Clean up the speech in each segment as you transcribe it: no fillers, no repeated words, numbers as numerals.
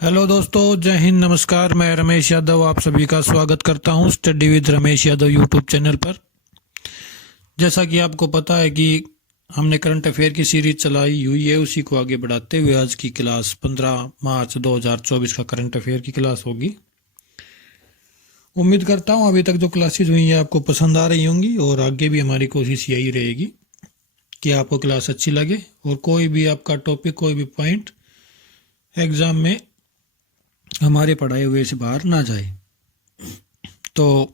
Hello दोस्तों, जय हिंद, नमस्कार। मैं रमेश यादव आप सभी का स्वागत करता हूं study with Ramesh Yadav YouTube channel पर। जैसा कि आपको पता है कि हमने करंट अफेयर की सीरीज चलाई हुई है, उसी को आगे बढ़ाते हुए आज की क्लास 15 मार्च 2024 का करंट अफेयर की क्लास होगी। उम्मीद करता हूं अभी तक जो क्लासेस हुई हैं आपको पसंद आ रही होंगी और आगे भी हमारी कोशिश यही रहेगी कि आपको क्लास अच्छी लगे और कोई भी आपका टॉपिक, कोई भी पॉइंट एग्जाम में हमारे पढ़ाए हुए से बाहर ना जाए। तो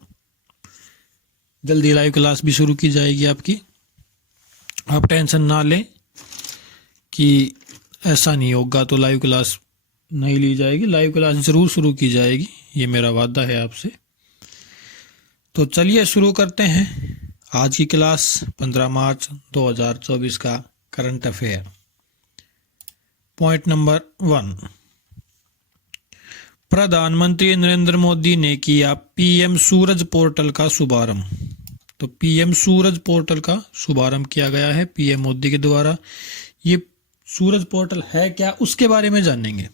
जल्दी लाइव क्लास भी शुरू की जाएगी आपकी। आप टेंशन ना लें कि ऐसा नहीं होगा तो लाइव क्लास नहीं ली जाएगी। लाइव क्लास ज़रूर शुरू की जाएगी, ये मेरा वादा है आपसे। तो चलिए शुरू करते हैं आज की क्लास 15 मार्च 2024 का करंट अफेयर। पॉइंट नंबर 1, प्रधानमंत्री नरेंद्र मोदी ने किया पीएम सूरज पोर्टल का शुभारंभ। तो पीएम सूरज पोर्टल का शुभारंभ किया गया है पीएम मोदी के द्वारा। ये सूरज पोर्टल है क्या, उसके बारे में जानेंगे।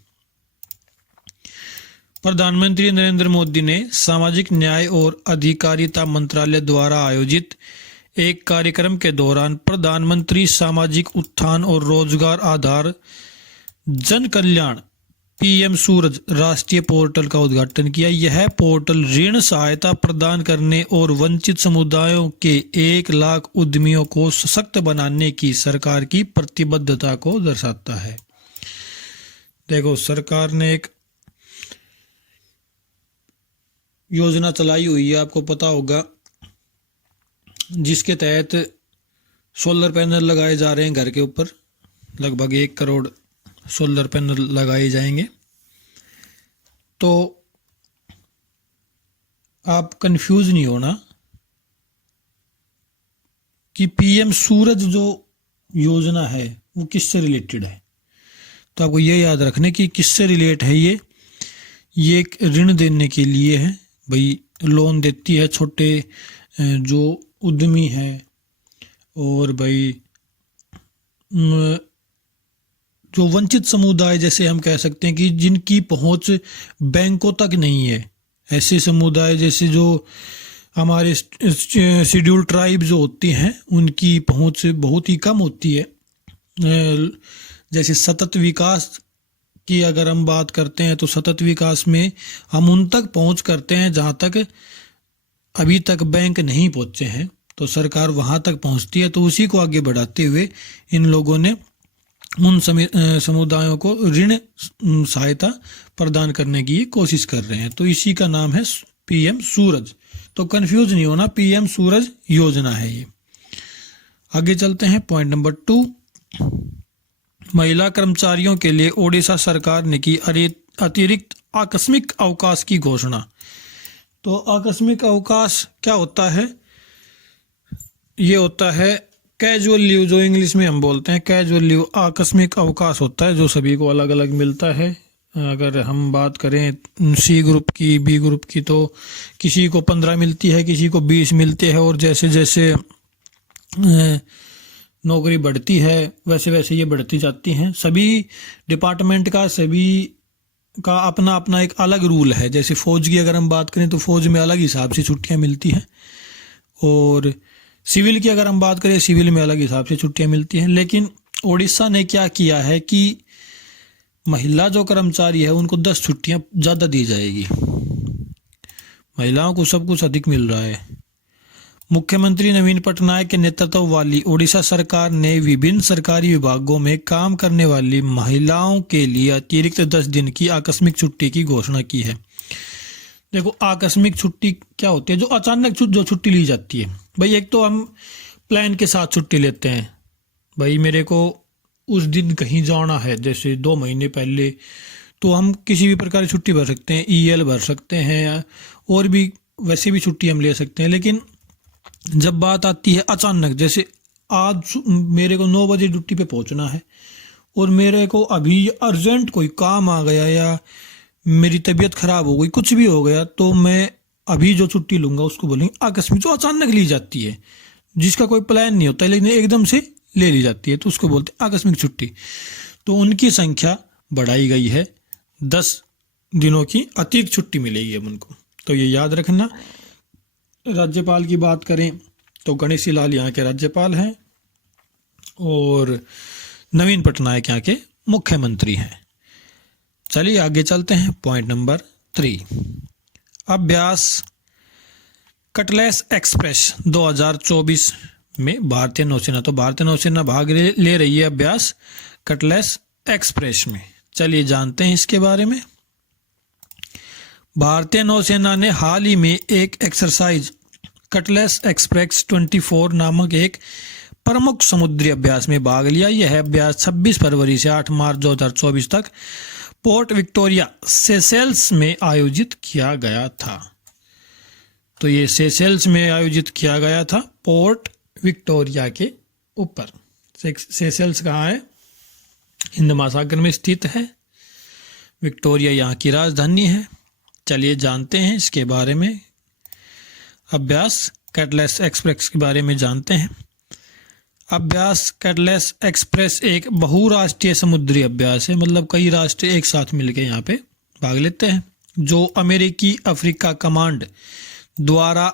प्रधानमंत्री नरेंद्र मोदी ने सामाजिक न्याय और अधिकारिता मंत्रालय द्वारा आयोजित एक कार्यक्रम के दौरान प्रधानमंत्री सामाजिक उत्थान और रोजगार आधार जन कल्याण पीएम सूरज राष्ट्रीय पोर्टल का उद्घाटन किया। यह पोर्टल ऋण सहायता प्रदान करने और वंचित समुदायों के 1 लाख उद्यमियों को सशक्त बनाने की सरकार की प्रतिबद्धता को दर्शाता है। देखो, सरकार ने एक योजना चलाई हुई है, आपको पता होगा, जिसके तहत सोलर पैनल लगाए जा रहे हैं घर के ऊपर। लगभग 1 करोड़ सोलर पैनल लगाए जाएंगे। तो आप कंफ्यूज नहीं होना कि पीएम सूरज जो योजना है वो किससे रिलेटेड है। तो आपको ये याद रखने की किससे रिलेट है। ये एक ऋण देने के लिए है। भाई लोन देती है छोटे जो उद्यमी है, और भाई जो वंचित समुदाय, जैसे हम कह सकते हैं कि जिनकी पहुंच बैंकों तक नहीं है, ऐसे समुदाय जैसे जो हमारे शेड्यूल ट्राइब जो होती हैं उनकी पहुंच बहुत ही कम होती है। जैसे सतत विकास की अगर हम बात करते हैं तो सतत विकास में हम उन तक पहुंच करते हैं जहां तक अभी तक बैंक नहीं पहुंचे हैं, तो सरकार वहां तक पहुंचती है। तो उसी को आगे बढ़ाते हुए इन लोगों ने उन समुदायों को ऋण सहायता प्रदान करने की कोशिश कर रहे हैं। तो इसी का नाम है पीएम सूरज। तो कंफ्यूज नहीं होना, पीएम सूरज योजना है ये। आगे चलते हैं। पॉइंट नंबर 2, महिला कर्मचारियों के लिए ओडिशा सरकार ने की अतिरिक्त आकस्मिक अवकाश की घोषणा। तो आकस्मिक अवकाश क्या होता है? ये होता है कैजुअल लीव, जो इंग्लिश में हम बोलते हैं कैजुअल लीव। आकस्मिक अवकाश होता है जो सभी को अलग अलग मिलता है। अगर हम बात करें सी ग्रुप की, बी ग्रुप की, तो किसी को 15 मिलती है, किसी को 20 मिलती है, और जैसे जैसे नौकरी बढ़ती है वैसे वैसे ये बढ़ती जाती हैं। सभी डिपार्टमेंट का, सभी का अपना अपना एक अलग रूल है। जैसे फौज की अगर हम बात करें तो फौज में अलग हिसाब से छुट्टियां मिलती हैं, और सिविल की अगर हम बात करें सिविल में अलग हिसाब से छुट्टियां मिलती हैं। लेकिन ओडिशा ने क्या किया है कि महिला जो कर्मचारी है उनको 10 छुट्टियां ज़्यादा दी जाएगी। महिलाओं को सब कुछ अधिक मिल रहा है। मुख्यमंत्री नवीन पटनायक के नेतृत्व वाली ओडिशा सरकार ने विभिन्न सरकारी विभागों में काम करने वाली महिलाओं के लिए अतिरिक्त 10 दिन की आकस्मिक छुट्टी की घोषणा की है। देखो, आकस्मिक छुट्टी क्या होती है? जो अचानक जो छुट्टी ली जाती है। भाई एक तो हम प्लान के साथ छुट्टी लेते हैं, भाई मेरे को उस दिन कहीं जाना है, जैसे 2 महीने पहले, तो हम किसी भी प्रकार की छुट्टी भर सकते हैं, ईएल भर सकते हैं, और भी वैसे भी छुट्टी हम ले सकते हैं। लेकिन जब बात आती है अचानक, जैसे आज मेरे को 9 बजे ड्यूटी पे पहुंचना है और मेरे को अभी अर्जेंट कोई काम आ गया या मेरी तबीयत खराब हो गई, कुछ भी हो गया, तो मैं अभी जो छुट्टी लूंगा उसको बोलेंगे आकस्मिक। जो अचानक ली जाती है, जिसका कोई प्लान नहीं होता लेकिन एकदम से ले ली जाती है, तो उसको बोलते हैं आकस्मिक छुट्टी। तो उनकी संख्या बढ़ाई गई है 10 दिनों की अतिरिक्त छुट्टी मिलेगी अब उनको। तो ये याद रखना। राज्यपाल की बात करें तो गणेशी लाल यहाँ के राज्यपाल हैं और नवीन पटनायक यहाँ के मुख्यमंत्री हैं। चलिए आगे चलते हैं। पॉइंट नंबर 3, अभ्यास कटलेस एक्सप्रेस 2024 में भारतीय नौसेना, तो भारतीय नौसेना भाग ले रही है अभ्यास कटलेस एक्सप्रेस में। चलिए जानते हैं इसके बारे में। भारतीय नौसेना ने हाल ही में एक एक्सरसाइज कटलेस एक्सप्रेस 24 नामक एक प्रमुख समुद्री अभ्यास में भाग लिया। यह अभ्यास 26 फरवरी से 8 मार्च 2024 तक पोर्ट विक्टोरिया सेशेल्स में आयोजित किया गया था। तो ये सेशेल्स में आयोजित किया गया था, पोर्ट विक्टोरिया के ऊपर। सेशेल्स कहाँ है? हिंद महासागर में स्थित है। विक्टोरिया यहाँ की राजधानी है। चलिए जानते हैं इसके बारे में। अभ्यास कटलेस एक्सप्रेस के बारे में जानते हैं। अभ्यास कटलेस एक्सप्रेस एक बहुराष्ट्रीय समुद्री अभ्यास है, मतलब कई राष्ट्र एक साथ मिलकर यहाँ पे भाग लेते हैं, जो अमेरिकी अफ्रीका कमांड द्वारा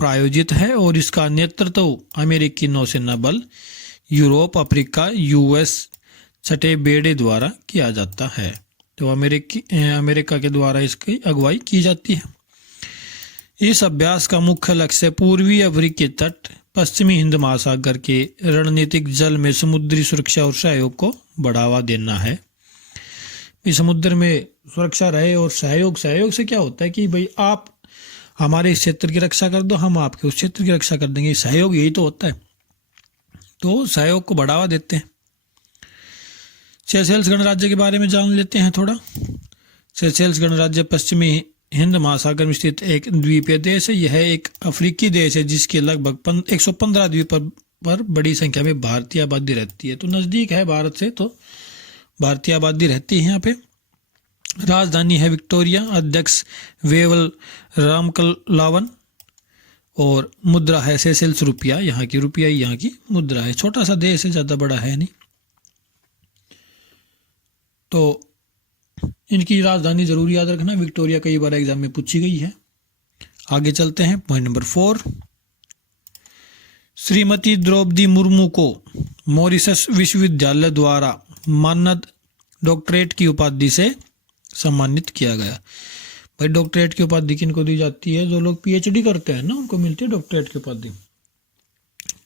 प्रायोजित है और इसका नेतृत्व अमेरिकी नौसेना बल, यूरोप, अफ्रीका, यूएस छठे बेड़े द्वारा किया जाता है। तो अमेरिका के द्वारा इसकी अगुवाई की जाती है। इस अभ्यास का मुख्य लक्ष्य पूर्वी अफ्रीकी तट, पश्चिमी हिंद महासागर के रणनीतिक जल में समुद्री सुरक्षा और सहयोग को बढ़ावा देना है। इस समुद्र में सुरक्षा रहे और सहयोग से क्या होता है कि भाई आप हमारे इस क्षेत्र की रक्षा कर दो, हम आपके उस क्षेत्र की रक्षा कर देंगे। सहयोग यही तो होता है। तो सहयोग को बढ़ावा देते हैं। सेशेल्स गणराज्य के बारे में जान लेते हैं थोड़ा। सेशेल्स गणराज्य पश्चिमी हिंद महासागर में स्थित एक द्वीपीय देश है। यह एक अफ्रीकी देश है जिसके लगभग 115 द्वीप पर बड़ी संख्या में भारतीय आबादी रहती है। तो नज़दीक है भारत से, तो भारतीय आबादी रहती है यहाँ पे। राजधानी है विक्टोरिया। अध्यक्ष वेवल रामकलावन और मुद्रा है सेशेल्स रुपया। यहाँ की रुपया ही यहाँ की मुद्रा है। छोटा सा देश है, ज़्यादा बड़ा है नहीं। तो इनकी राजधानी जरूर याद रखना। विक्टोरिया कई बार एग्जाम में पूछी गई है। आगे चलते हैं। पॉइंट नंबर 4, श्रीमती द्रौपदी मुर्मू को मॉरिशस विश्वविद्यालय द्वारा मानद डॉक्टरेट की उपाधि से सम्मानित किया गया। भाई डॉक्टरेट की उपाधि किनको दी जाती है? जो लोग पीएचडी करते हैं ना, उनको मिलती है डॉक्टरेट की उपाधि।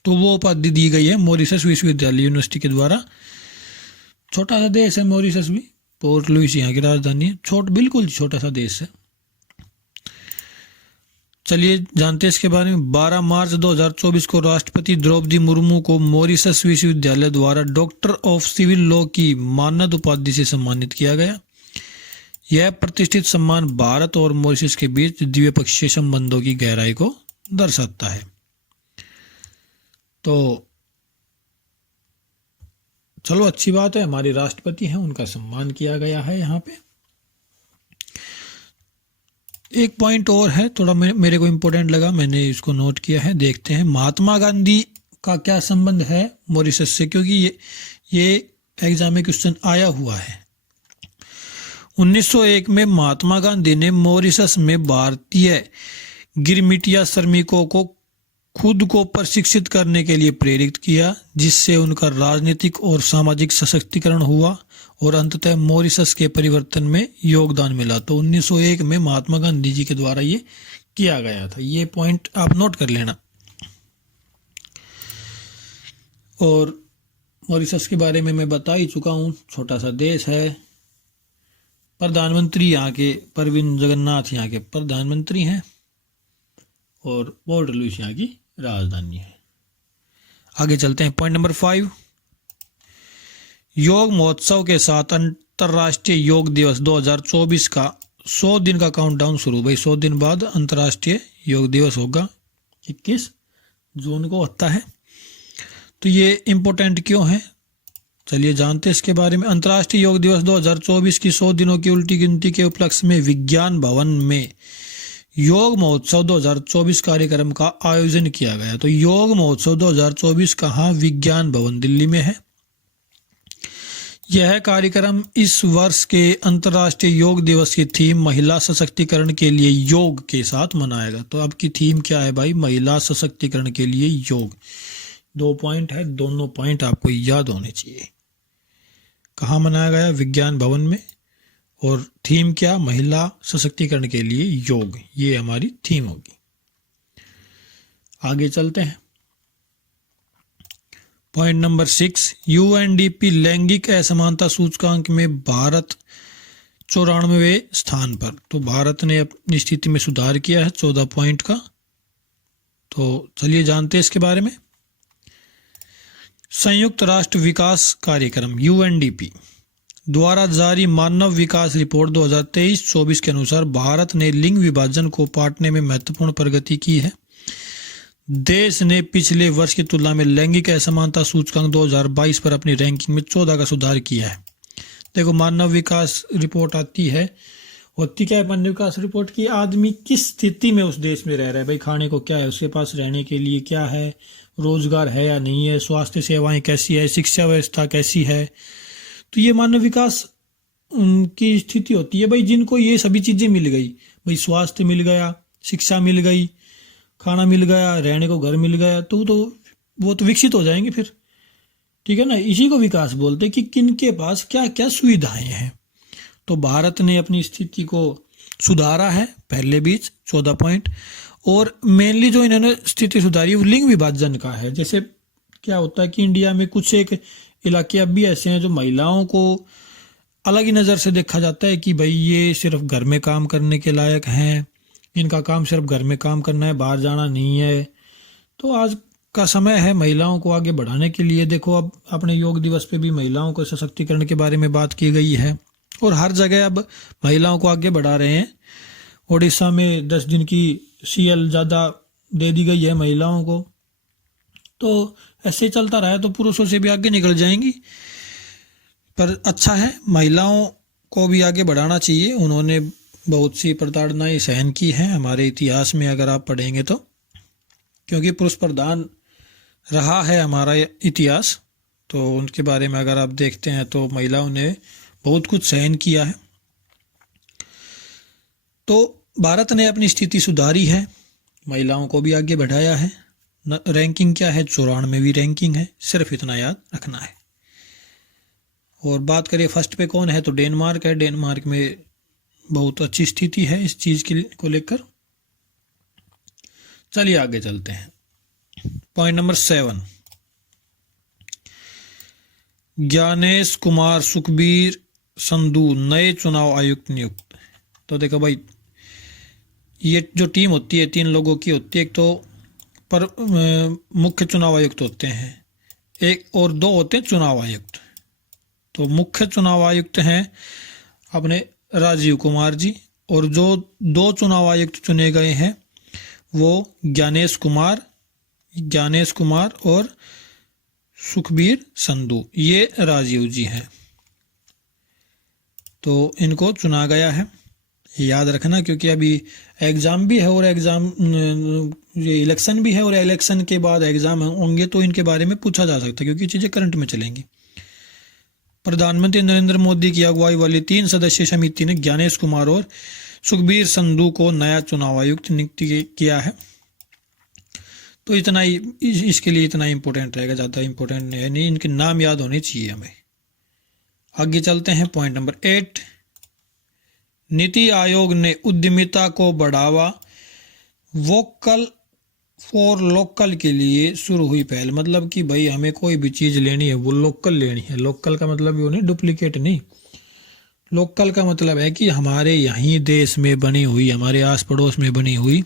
तो वो उपाधि दी गई है मॉरिशस विश्वविद्यालय यूनिवर्सिटी के द्वारा। छोटा सा देश है मॉरिशस भी। पोर्ट लुइस यहाँ की राजधानी है। बिल्कुल छोटा सा देश है। चलिए जानते हैं इसके बारे में। 12 मार्च 2024 को राष्ट्रपति द्रौपदी मुर्मू को मॉरिशस विश्वविद्यालय द्वारा डॉक्टर ऑफ सिविल लॉ की मानद उपाधि से सम्मानित किया गया। यह प्रतिष्ठित सम्मान भारत और मॉरिशस के बीच द्विपक्षीय संबंधों की गहराई को दर्शाता है। तो चलो अच्छी बात है, हमारे राष्ट्रपति हैं, उनका सम्मान किया गया है यहाँ पे। एक पॉइंट और है, थोड़ा मेरे को इम्पोर्टेंट लगा, मैंने इसको नोट किया है। देखते हैं महात्मा गांधी का क्या संबंध है मॉरिशस से, क्योंकि ये एग्जाम में क्वेश्चन आया हुआ है। 1901 में महात्मा गांधी ने मॉरिशस में भारतीय गिरमिटिया श्रमिकों को खुद को प्रशिक्षित करने के लिए प्रेरित किया, जिससे उनका राजनीतिक और सामाजिक सशक्तिकरण हुआ और अंततः मॉरिशस के परिवर्तन में योगदान मिला। तो 1901 में महात्मा गांधी जी के द्वारा ये किया गया था। ये पॉइंट आप नोट कर लेना। और मॉरिशस के बारे में मैं बता ही चुका हूँ, छोटा सा देश है। प्रधानमंत्री यहाँ के प्रवीण जगन्नाथ यहाँ के प्रधानमंत्री हैं और पोर्ट लुइस यहाँ की राजधानी है। आगे चलते हैं। पॉइंट नंबर 5, योग महोत्सव के साथ अंतर्राष्ट्रीय योग दिवस 2024 का 100 दिन का काउंटडाउन शुरू। भाई 100 दिन बाद अंतर्राष्ट्रीय योग दिवस होगा, 21 जून को होता है। तो ये इम्पोर्टेंट क्यों है, चलिए जानते हैं इसके बारे में। अंतर्राष्ट्रीय योग दिवस 2024 की 100 दिनों की उल्टी गिनती के उपलक्ष्य में विज्ञान भवन में योग महोत्सव 2024 कार्यक्रम का आयोजन किया गया। तो योग महोत्सव 2024 कहाँ? विज्ञान भवन दिल्ली में है। यह कार्यक्रम इस वर्ष के अंतर्राष्ट्रीय योग दिवस की थीम महिला सशक्तिकरण के लिए योग के साथ मनाएगा। तो अब की थीम क्या है भाई? महिला सशक्तिकरण के लिए योग। 2 पॉइंट है, दोनों पॉइंट आपको याद होने चाहिए। कहाँ मनाया गया? विज्ञान भवन में। और थीम क्या? महिला सशक्तिकरण के लिए योग। ये हमारी थीम होगी। आगे चलते हैं। पॉइंट नंबर 6, यूएनडीपी लैंगिक असमानता सूचकांक में भारत 94वें स्थान पर। तो भारत ने अपनी स्थिति में सुधार किया है 14 पॉइंट का। तो चलिए जानते हैं इसके बारे में। संयुक्त राष्ट्र विकास कार्यक्रम यूएनडीपी द्वारा जारी मानव विकास रिपोर्ट 2023-24 के अनुसार भारत ने लिंग विभाजन को पाटने में महत्वपूर्ण प्रगति की है। देश ने पिछले वर्ष की तुलना में लैंगिक असमानता सूचकांक 2022 पर अपनी रैंकिंग में 14 का सुधार किया है। देखो, मानव विकास रिपोर्ट आती है, होती क्या है मानव विकास रिपोर्ट की? आदमी किस स्थिति में उस देश में रह रहा है भाई, खाने को क्या है, उसके पास रहने के लिए क्या है, रोजगार है या नहीं है, स्वास्थ्य सेवाएं कैसी है, शिक्षा व्यवस्था कैसी है। तो ये मानव विकास उनकी स्थिति होती है भाई, जिनको ये सभी चीजें मिल गई भाई, स्वास्थ्य मिल गया, शिक्षा मिल गई, खाना मिल गया, रहने को घर मिल गया, तो वो तो विकसित हो जाएंगे फिर। ठीक है ना? इसी को विकास बोलते कि किनके पास क्या क्या सुविधाएं हैं। तो भारत ने अपनी स्थिति को सुधारा है पहले बीच 14 पॉइंट। और मेनली जो इन्होंने स्थिति सुधारी वो लिंग विभाजन का है। जैसे क्या होता है कि इंडिया में कुछ एक इलाके अब भी ऐसे हैं जो महिलाओं को अलग ही नज़र से देखा जाता है कि भाई ये सिर्फ घर में काम करने के लायक हैं, इनका काम सिर्फ घर में काम करना है, बाहर जाना नहीं है। तो आज का समय है महिलाओं को आगे बढ़ाने के लिए। देखो, अब अपने योग दिवस पे भी महिलाओं को सशक्तिकरण के बारे में बात की गई है और हर जगह अब महिलाओं को आगे बढ़ा रहे हैं। उड़ीसा में 10 दिन की सीएल ज़्यादा दे दी गई है महिलाओं को। तो ऐसे चलता रहा तो पुरुषों से भी आगे निकल जाएंगी। पर अच्छा है, महिलाओं को भी आगे बढ़ाना चाहिए। उन्होंने बहुत सी प्रताड़नाएं सहन की हैं हमारे इतिहास में, अगर आप पढ़ेंगे तो, क्योंकि पुरुष प्रधान रहा है हमारा इतिहास। तो उनके बारे में अगर आप देखते हैं तो महिलाओं ने बहुत कुछ सहन किया है। तो भारत ने अपनी स्थिति सुधारी है, महिलाओं को भी आगे बढ़ाया है। रैंकिंग क्या है? 94वीं रैंकिंग है। सिर्फ इतना याद रखना है। और बात करें फर्स्ट पे कौन है, तो डेनमार्क है। डेनमार्क में बहुत अच्छी स्थिति है इस चीज को लेकर। चलिए आगे चलते हैं। पॉइंट नंबर 7, ज्ञानेश कुमार सुखबीर संधू नए चुनाव आयुक्त नियुक्त। तो देखो भाई, ये जो टीम होती है 3 लोगों की होती है। एक तो पर मुख्य चुनाव आयुक्त होते हैं, एक और 2 होते हैं चुनाव आयुक्त। तो मुख्य चुनाव आयुक्त हैं अपने राजीव कुमार जी, और जो 2 चुनाव आयुक्त चुने गए हैं वो ज्ञानेश कुमार और सुखबीर संधू, ये राजीव जी हैं। तो इनको चुना गया है, याद रखना, क्योंकि अभी एग्ज़ाम भी है और ये इलेक्शन भी है, और इलेक्शन के बाद एग्ज़ाम होंगे तो इनके बारे में पूछा जा सकता है, क्योंकि चीज़ें करंट में चलेंगी। प्रधानमंत्री नरेंद्र मोदी की अगुवाई वाली 3 सदस्यीय समिति ने ज्ञानेश कुमार और सुखबीर संधू को नया चुनाव आयुक्त नियुक्त किया है। तो इतना ही, इसके लिए इतना इम्पोर्टेंट रहेगा, ज़्यादा इम्पोर्टेंट है नहीं, इनके नाम याद होने चाहिए हमें। आगे चलते हैं। पॉइंट नंबर 8, नीति आयोग ने उद्यमिता को बढ़ावा, वोकल फॉर लोकल के लिए शुरू हुई पहल। मतलब कि भाई हमें कोई भी चीज़ लेनी है वो लोकल लेनी है। लोकल का मतलब ये नहीं डुप्लीकेट नहीं, लोकल का मतलब है कि हमारे यहीं देश में बनी हुई, हमारे आस पड़ोस में बनी हुई।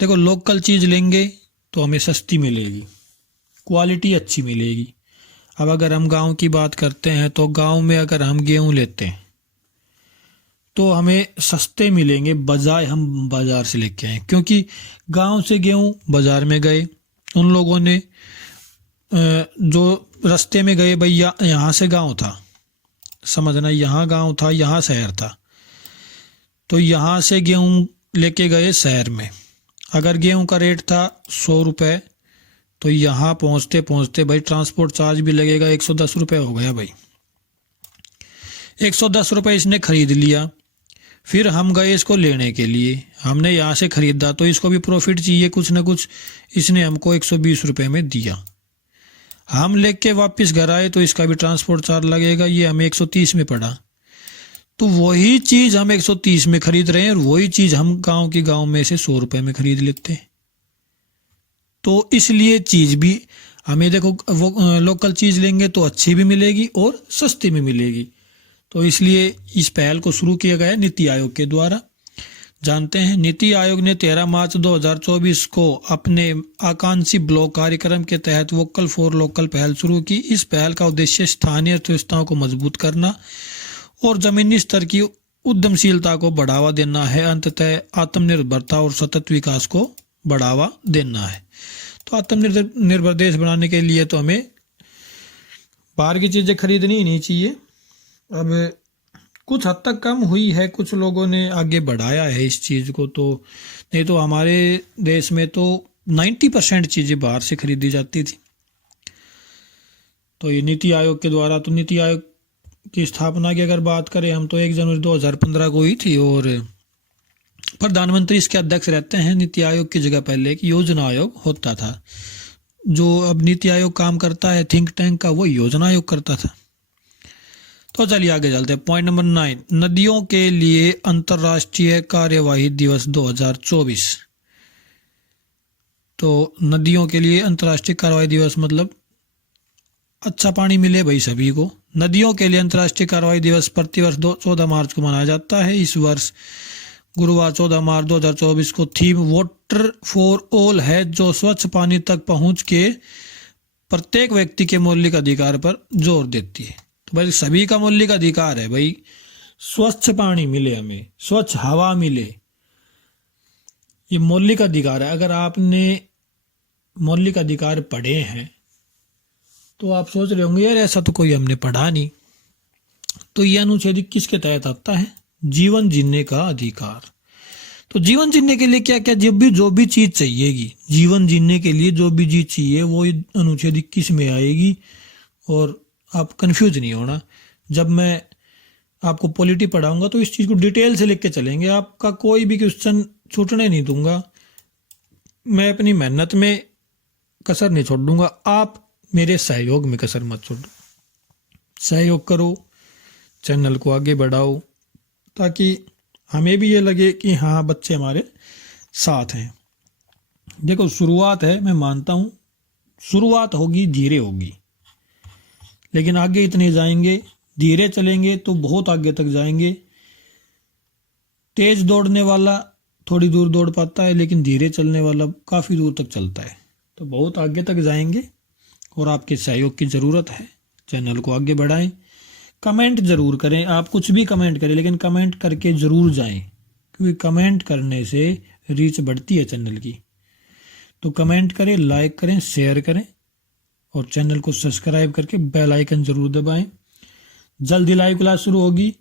देखो, लोकल चीज़ लेंगे तो हमें सस्ती मिलेगी, क्वालिटी अच्छी मिलेगी। अब अगर हम गांव की बात करते हैं तो गांव में अगर हम गेहूं लेते हैं तो हमें सस्ते मिलेंगे बजाय हम बाज़ार से लेके आए, क्योंकि गांव से गेहूं बाज़ार में गए, उन लोगों ने जो रास्ते में गए भाई, यहाँ से गांव था, समझना, यहाँ गांव था, यहाँ शहर था, तो यहाँ से गेहूं लेके गए शहर में। अगर गेहूं का रेट था 100 रुपये, तो यहाँ पहुँचते पहुँचते भाई ट्रांसपोर्ट चार्ज भी लगेगा 110 रुपये हो गया भाई। 110 रुपये इसने खरीद लिया, फिर हम गए इसको लेने के लिए, हमने यहाँ से खरीदा तो इसको भी प्रॉफिट चाहिए कुछ ना कुछ, इसने हमको 120 रुपये में दिया। हम लेके वापस घर आए तो इसका भी ट्रांसपोर्ट चार्ज लगेगा, ये हमें 130 में पड़ा। तो वही चीज़ हम 130 में खरीद रहे हैं और वही चीज़ हम गांव में से 100 रुपये में खरीद लेते हैं। तो इसलिए चीज़ भी हमें देखो, वो लोकल चीज़ लेंगे तो अच्छी भी मिलेगी और सस्ती भी मिलेगी। तो इसलिए इस पहल को शुरू किया गया है नीति आयोग के द्वारा। जानते हैं, नीति आयोग ने 13 मार्च 2024 को अपने आकांक्षी ब्लॉक कार्यक्रम के तहत वोकल फॉर लोकल पहल शुरू की। इस पहल का उद्देश्य स्थानीय अर्थव्यवस्थाओं को मजबूत करना और जमीनी स्तर की उद्यमशीलता को बढ़ावा देना है। अंततः आत्मनिर्भरता और सतत विकास को बढ़ावा देना है। तो आत्मनिर्भर देश बनाने के लिए तो हमें बाहर की चीज़ें खरीदनी ही नहीं चाहिए। अब कुछ हद तक कम हुई है, कुछ लोगों ने आगे बढ़ाया है इस चीज़ को, तो नहीं तो हमारे देश में तो 90% चीज़ें बाहर से खरीदी जाती थी। तो ये नीति आयोग के द्वारा, तो नीति आयोग की स्थापना की अगर बात करें हम तो 1 जनवरी 2015 को हुई थी और प्रधानमंत्री इसके अध्यक्ष रहते हैं। नीति आयोग की जगह पहले एक योजना आयोग होता था। जो अब नीति आयोग काम करता है थिंक टैंक का, वो योजना आयोग करता था। तो चलिए आगे चलते हैं। पॉइंट नंबर 9, नदियों के लिए अंतर्राष्ट्रीय कार्यवाही दिवस 2024। तो नदियों के लिए अंतर्राष्ट्रीय कार्यवाही दिवस मतलब अच्छा पानी मिले भाई सभी को। नदियों के लिए अंतर्राष्ट्रीय कार्यवाही दिवस प्रतिवर्ष 14 मार्च को मनाया जाता है। इस वर्ष गुरुवार 14 मार्च 2024 को थीम वाटर फॉर ऑल है, जो स्वच्छ पानी तक पहुंच के प्रत्येक व्यक्ति के मौलिक अधिकार पर जोर देती है। तो भाई सभी का मौलिक अधिकार है भाई, स्वच्छ पानी मिले, हमें स्वच्छ हवा मिले, ये मौलिक अधिकार है। अगर आपने मौलिक अधिकार पढ़े हैं तो आप सोच रहे होंगे यार ऐसा तो कोई हमने पढ़ा नहीं। तो ये अनुच्छेद किसके तहत आता है? जीवन जीने का अधिकार। तो जीवन जीने के लिए क्या क्या जो भी चीज चाहिएगी, जीवन जीने के लिए जो भी चीज चाहिए वो अनुच्छेद 21 में आएगी। और आप कंफ्यूज नहीं होना, जब मैं आपको पॉलिटी पढ़ाऊंगा तो इस चीज़ को डिटेल से लिख के चलेंगे, आपका कोई भी क्वेश्चन छूटने नहीं दूंगा। मैं अपनी मेहनत में कसर नहीं छोड़ दूंगा, आप मेरे सहयोग में कसर मत छोड़ो। सहयोग करो, चैनल को आगे बढ़ाओ, ताकि हमें भी ये लगे कि हाँ बच्चे हमारे साथ हैं। देखो शुरुआत है, मैं मानता हूँ शुरुआत होगी, धीरे होगी, लेकिन आगे इतने जाएंगे, धीरे चलेंगे तो बहुत आगे तक जाएंगे। तेज दौड़ने वाला थोड़ी दूर दौड़ पाता है, लेकिन धीरे चलने वाला काफ़ी दूर तक चलता है। तो बहुत आगे तक जाएंगे और आपके सहयोग की ज़रूरत है। चैनल को आगे बढ़ाएं, कमेंट ज़रूर करें, आप कुछ भी कमेंट करें लेकिन कमेंट करके ज़रूर जाएं, क्योंकि कमेंट करने से रीच बढ़ती है चैनल की। तो कमेंट करें, लाइक करें, शेयर करें और चैनल को सब्सक्राइब करके बेल आइकन ज़रूर दबाएं। जल्दी लाइव क्लास शुरू होगी,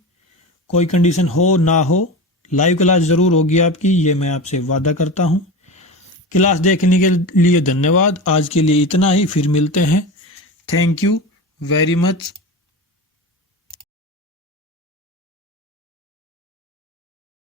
कोई कंडीशन हो ना हो लाइव क्लास ज़रूर होगी आपकी, ये मैं आपसे वादा करता हूँ। क्लास देखने के लिए धन्यवाद। आज के लिए इतना ही, फिर मिलते हैं। Thank you very much.